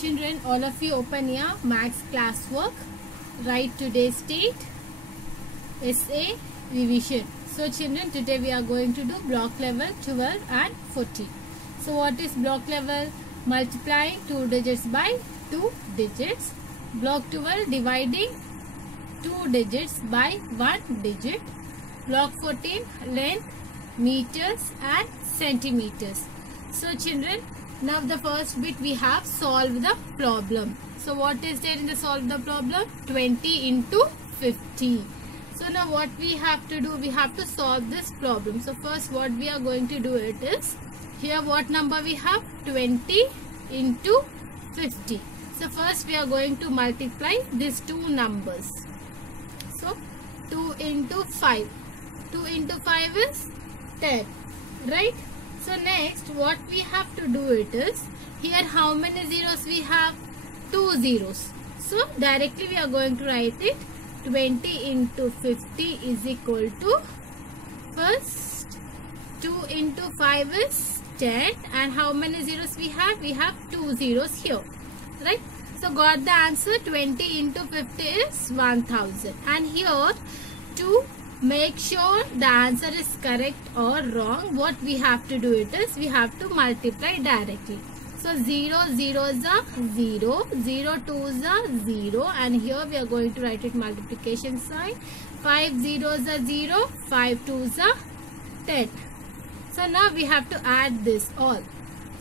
Children, all of you open your maths classwork. Write today's date, SA revision. So children, today we are going to do block level 12 and 14. So what is block level? Multiplying 2 digits by 2 digits. Block 12 dividing 2 digits by 1 digit. Block 14 length, meters and centimeters. So children, now the first bit we have solve the problem. So what is there in the solve the problem? 20 into 50. So now what we have to do? We have to solve this problem. So first what we are going to do it is, here what number we have? 20 into 50. So first we are going to multiply these two numbers. So 2 into 5. 2 into 5 is 10. Right? So next what we have to do it is, here how many zeros we have? 2 zeros. So directly we are going to write it, 20 into 50 is equal to, first 2 into 5 is 10, and how many zeros we have? We have 2 zeros here, right? So got the answer, 20 into 50 is 1000. And here to make sure the answer is correct or wrong, what we have to do it is, we have to multiply directly. So 0 zeros are 0, 0 twos are 0, and here we are going to write it multiplication sign. 5 zeros are 0, 5 twos are 10. So now we have to add this all.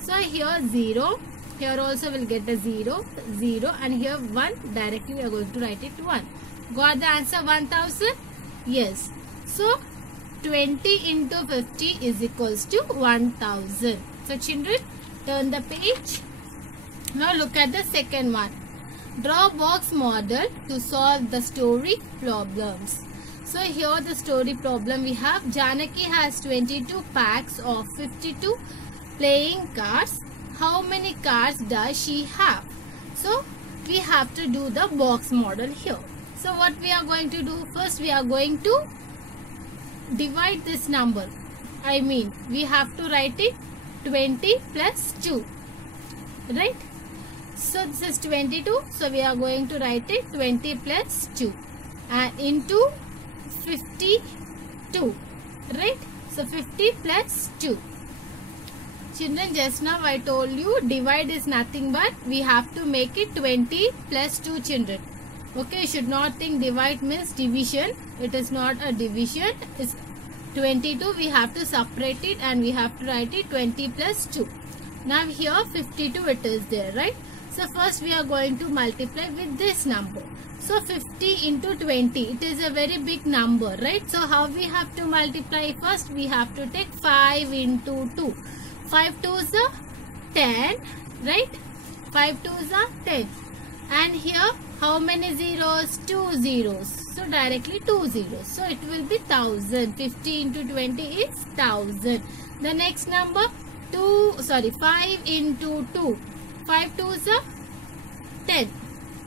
So here 0, here also we'll get a 0, 0, and here 1, directly we are going to write it 1. Got the answer 1000? Yes. So 20 into 50 is equals to 1000. So children, turn the page. Now look at the second one. Draw box model to solve the story problems. So here the story problem we have, Janaki has 22 packs of 52 playing cards. How many cards does she have? So we have to do the box model here. So what we are going to do? First we are going to divide this number. I mean, we have to write it 20 plus 2. Right? So this is 22. So we are going to write it 20 plus 2. And into 52. Right? So 50 plus 2. Children, just now I told you divide is nothing but we have to make it 20 plus 2 children. Okay, you should not think divide means division. It is not a division. It's 22. We have to separate it and we have to write it 20 plus 2. Now here 52 it is there, right? So first we are going to multiply with this number. So 50 into 20. It is a very big number, right? So how we have to multiply? First we have to take 5 into 2. 5 2s are 10, right? 5 2s are 10. And here how many zeros? 2 zeros. So directly 2 zeros. So it will be 1000. 50 into 20 is 1000. The next number 5 into 2. 5 2s are 10.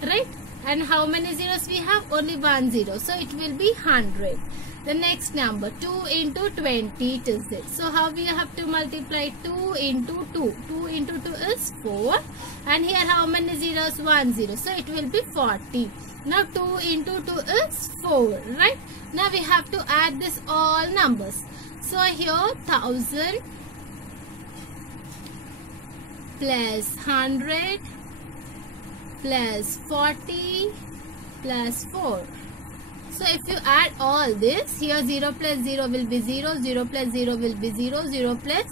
Right? And how many zeros we have? Only 1 zero. So it will be 100. The next number 2 into 20 it is it. So how we have to multiply? 2 into 2. 2 into 2 is 4. And here how many zeros? 1 zero. So it will be 40. Now 2 into 2 is 4. Right? Now we have to add this all numbers. So here 1000 plus 100 plus 40 plus 4. So if you add all this, here 0 plus 0 will be 0, 0 plus 0 will be 0, 0 plus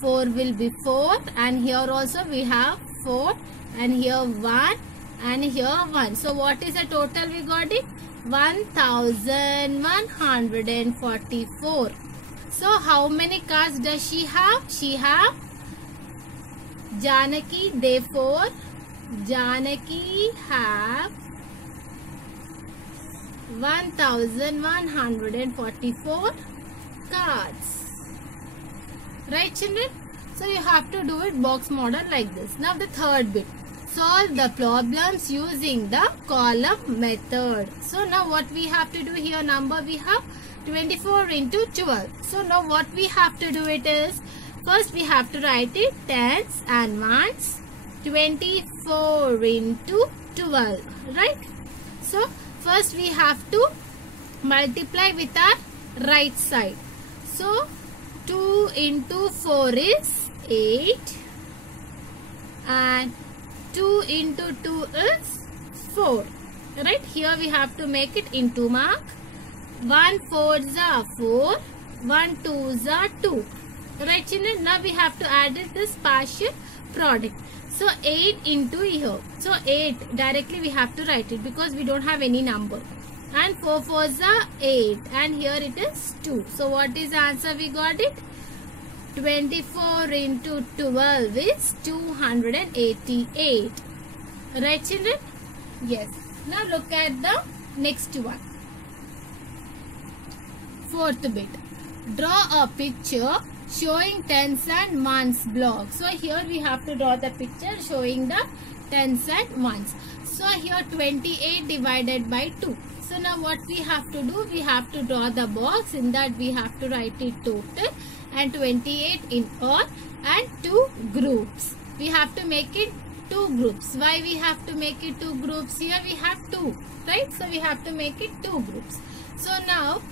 4 will be 4, and here also we have 4, and here 1, and here 1. So what is the total we got it? 1144. So how many cards does she have? She have Janaki, therefore Janaki have 1144 cards. Right children? So you have to do it box model like this. Now the third bit. Solve the problems using the column method. So now what we have to do here, number we have 24 into 12. So now what we have to do it is, first we have to write it tens and ones, 24 into 12, right? So first we have to multiply with our right side. So 2 into 4 is 8 and 2 into 2 is 4, right? Here we have to make it into mark. 1 4s are 4, 1 2s are 2, right children? Now we have to add this partial product. So 8 into here. So 8 directly we have to write it because we don't have any number. And 4 4s are 8 and here it is 2. So what is the answer we got it? 24 into 12 is 288. Right children? Yes. Now look at the next one. Fourth bit. Draw a picture showing tens and ones block. So here we have to draw the picture showing the tens and ones. So here 28 divided by 2. So now what we have to do? We have to draw the box. In that we have to write it total and 28 in all and 2 groups. We have to make it 2 groups. Why we have to make it 2 groups? Here we have 2, right? So we have to make it 2 groups. So now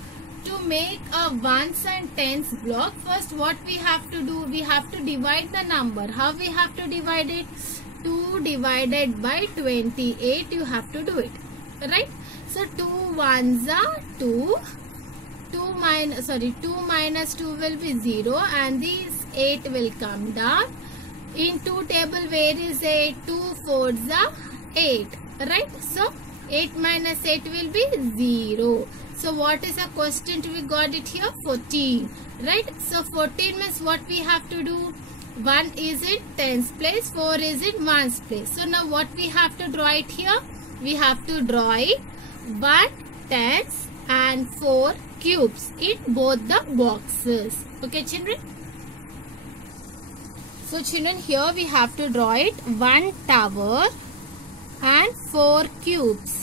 to make a ones and tens block, first what we have to do? We have to divide the number. How we have to divide it? 2 divided by 28 you have to do it, right? So 2 ones are 2. 2 minus 2 will be 0 and these 8 will come down. In 2 table where is 8? 2 4s are 8, right? So 8 minus 8 will be 0. So what is the quotient we got it here? 14, right? So 14 means what we have to do? 1 is in tens place, 4 is in ones place. So now what we have to draw it here? We have to draw it 1 tens and 4 cubes in both the boxes. Okay children? So children, here we have to draw it 1 tower and 4 cubes.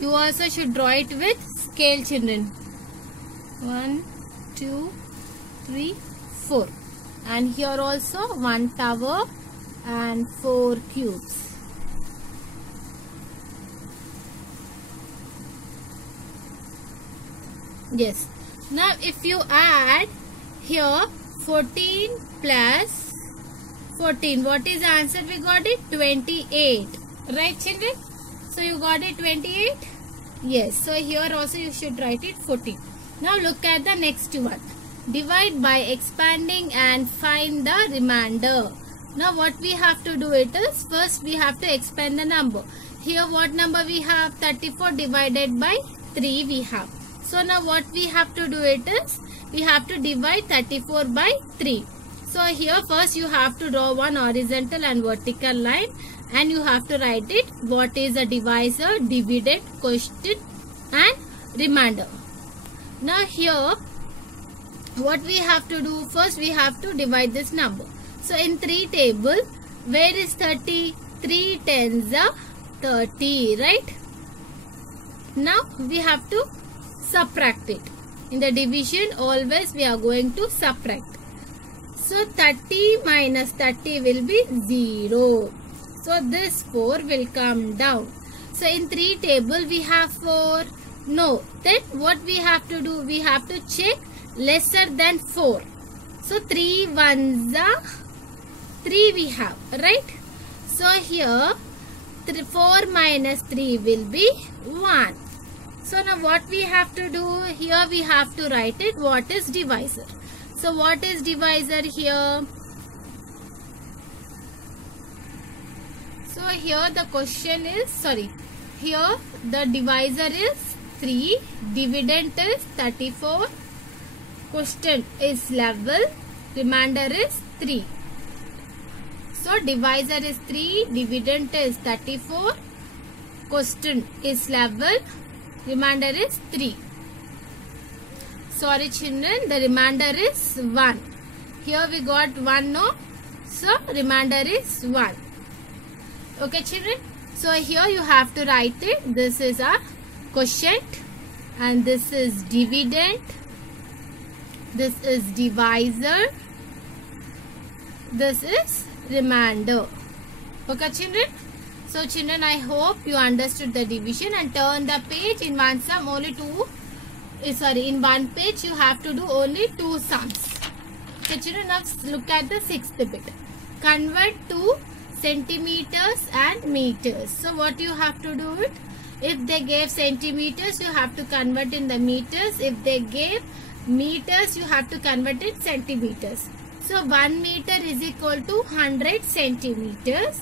You also should draw it with scale children. 1, 2, 3, 4. And here also 1 tower and 4 cubes. Yes. Now if you add here 14 plus 14, what is the answer we got it? 28. Right children? So you got it 28? Yes. So here also you should write it 14. Now look at the next one. Divide by expanding and find the remainder. Now what we have to do it is, first we have to expand the number. Here what number we have? 34 divided by 3 we have. So now what we have to do it is, we have to divide 34 by 3. So here first you have to draw one horizontal and vertical line and you have to write it. What is a divisor, dividend, quotient and remainder. Now here what we have to do? First we have to divide this number. So in 3 table, where is 30? 3 tens are 30, right? Now we have to subtract it. In the division always we are going to subtract. So 30 minus 30 will be 0. So this 4 will come down. So in 3 table we have 4. No. Then what we have to do? We have to check lesser than 4. So 3 ones are 3 we have, right? So here 4 minus 3 will be 1. So now what we have to do? Here we have to write it. What is divisor? So what is divisor here? So here the question is, here the divisor is 3, dividend is 34, quotient is level, remainder is 3. So divisor is 3, dividend is 34, quotient is level, remainder is 3. Sorry children, the remainder is 1. Here we got 1 no. So remainder is 1. Okay children. So here you have to write it. This is a quotient and this is dividend. This is divisor. This is remainder. Okay children. So children, I hope you understood the division, and turn the page. In one sum only in one page you have to do only 2 sums. Okay children, now look at the 6th bit. Convert to centimeters and meters. So what you have to do it? If they gave centimeters, you have to convert in the meters. If they gave meters, you have to convert it centimeters. So 1 meter is equal to 100 centimeters.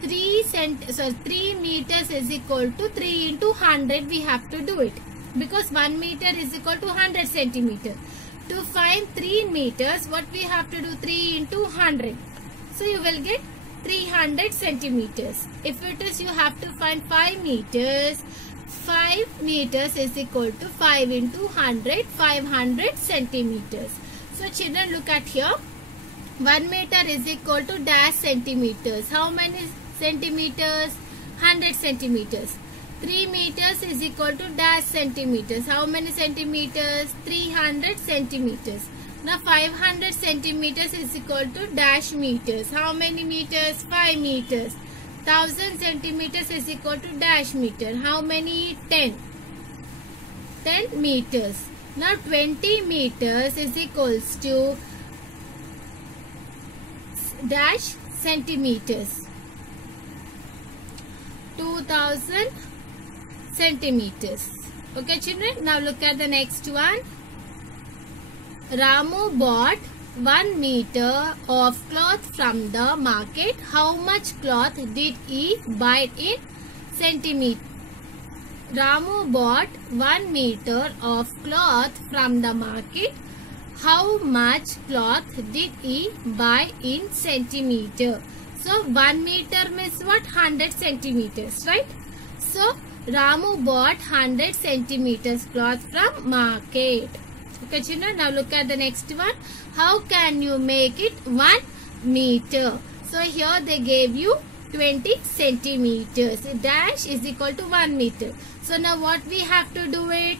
3 meters is equal to 3 into 100. We have to do it because 1 meter is equal to 100 centimeters. To find 3 meters, what we have to do? 3 into 100. So you will get 300 centimeters. If it is, you have to find 5 meters. 5 meters is equal to 5 into 100, 500 centimeters. So children, look at here. 1 meter is equal to dash centimeters. How many centimeters? 100 centimeters. 3 meters is equal to dash centimeters. How many centimeters? 300 centimeters. Now 500 centimeters is equal to dash meters. How many meters? 5 meters. 1000 centimeters is equal to dash meter. How many? 10. 10 meters. Now 20 meters is equals to dash centimeters. 2000 centimeters. Okay children, now look at the next one. Ramu bought 1 meter of cloth from the market. How much cloth did he buy in centimeters? Ramu bought 1 meter of cloth from the market. How much cloth did he buy in centimeter? So 1 meter means what? 100 centimeters, right? So Ramu bought 100 centimeters cloth from market. Okay children, now look at the next one. How can you make it 1 meter? So here they gave you 20 centimeters. Dash is equal to 1 meter. So now what we have to do it?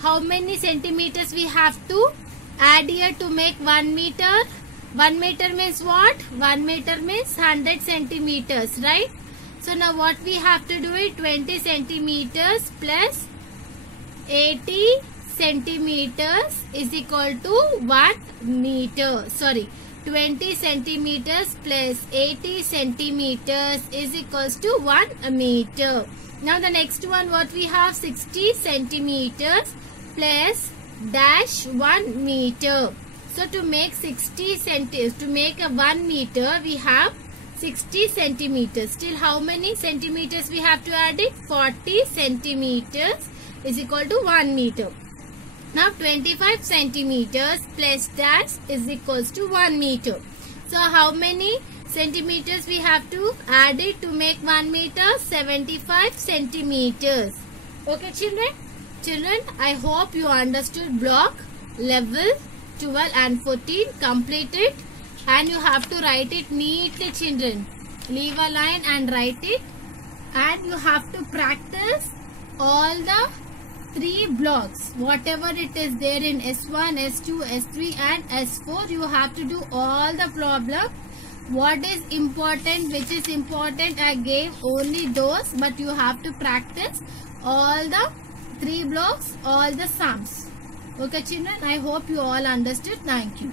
How many centimeters we have to add here to make 1 meter? 1 meter means what? 1 meter means 100 centimeters, right? So now what we have to do it? 20 centimeters plus 80 centimeters is equal to 1 meter. 20 centimeters plus 80 centimeters is equals to 1 meter. Now the next one, what we have? 60 centimeters plus dash 1 meter. So to make 60 centimeters, to make a 1 meter, we have 60 centimeters. Still how many centimeters we have to add it? 40 centimeters is equal to 1 meter. Now 25 centimeters plus dash is equals to 1 meter. So how many centimeters we have to add it to make 1 meter? 75 centimeters. Okay children? Children, I hope you understood block level 12 and 14 completed, and you have to write it neatly children. Leave a line and write it, and you have to practice all the 3 blocks. Whatever it is there in S1, S2, S3 and S4, you have to do all the problem. What is important, which is important, I gave only those, but you have to practice all the 3 blocks, all the sums. Okay children, I hope you all understood. Thank you.